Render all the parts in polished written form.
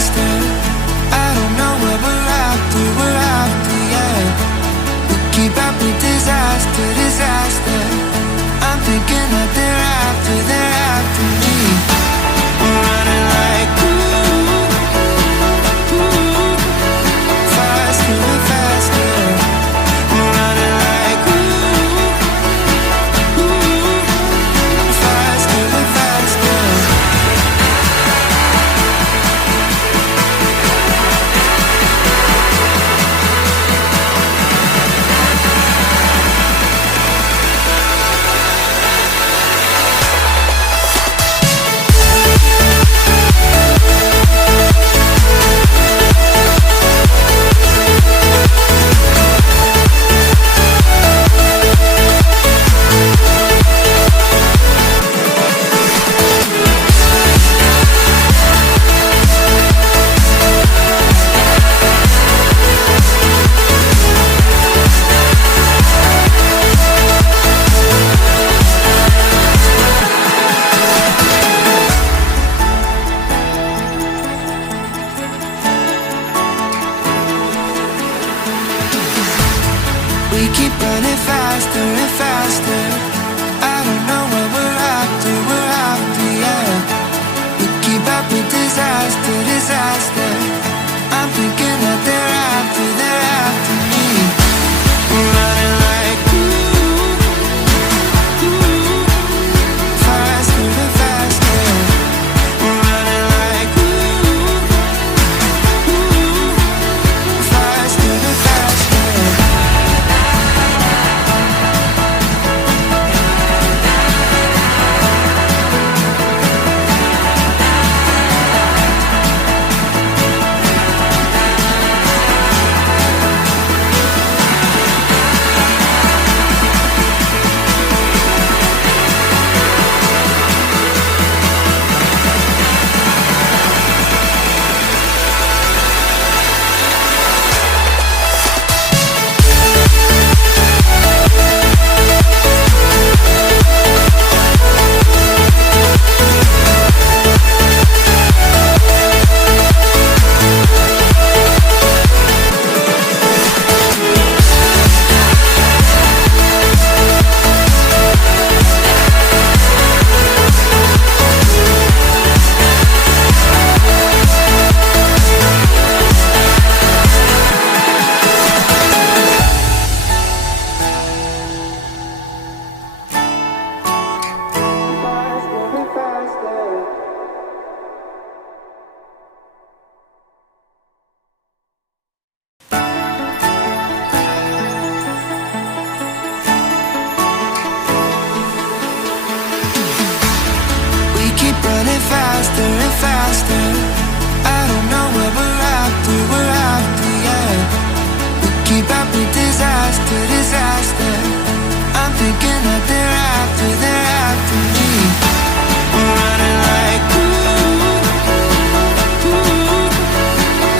faster. I don't know where we're after, yeah. We keep up with disaster, disaster. I'm thinking that they're after me. We're running like faster and faster. We're running like faster and faster. We keep running faster and faster. I don't know where we're after, yeah. We keep up with disaster, disaster. I'm thinking that they're after me. We're running like faster and faster. We're running like faster and faster. Running faster and faster. I don't know where we're after, yeah. We keep up with disaster, disaster. I'm thinking that they're after me. We're running like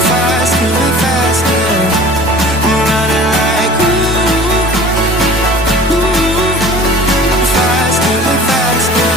faster and faster. We're running like faster and faster.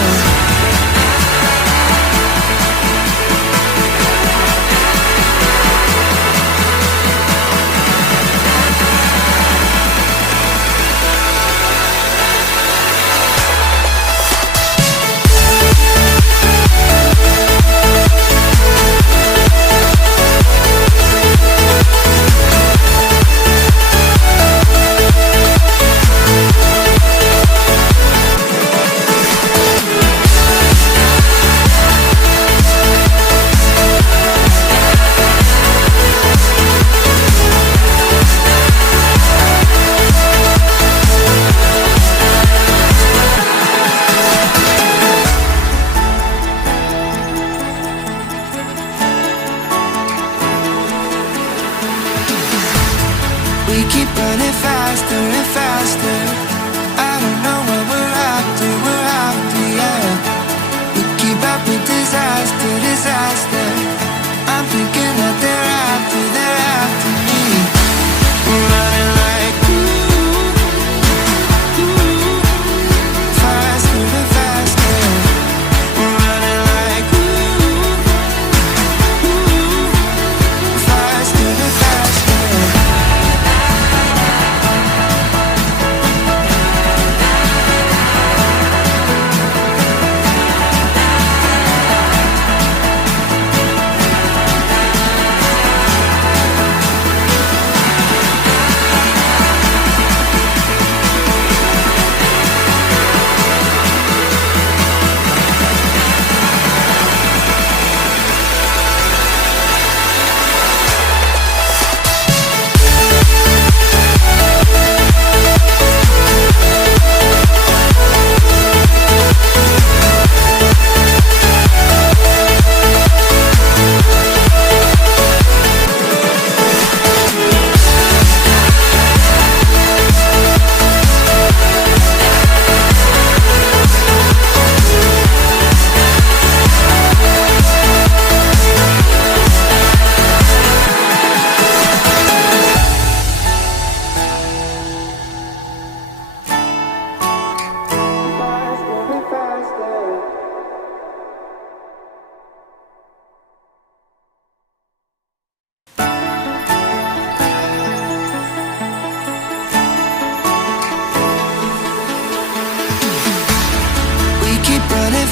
We keep running faster and faster. I don't know where we're after, yeah. We keep up with disaster, disaster. I'm thinking that they're after me. We're running like faster and faster. We're running like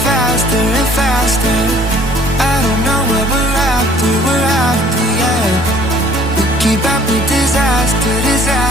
faster and faster. I don't know what we're after, yeah. We keep up with disaster, disaster.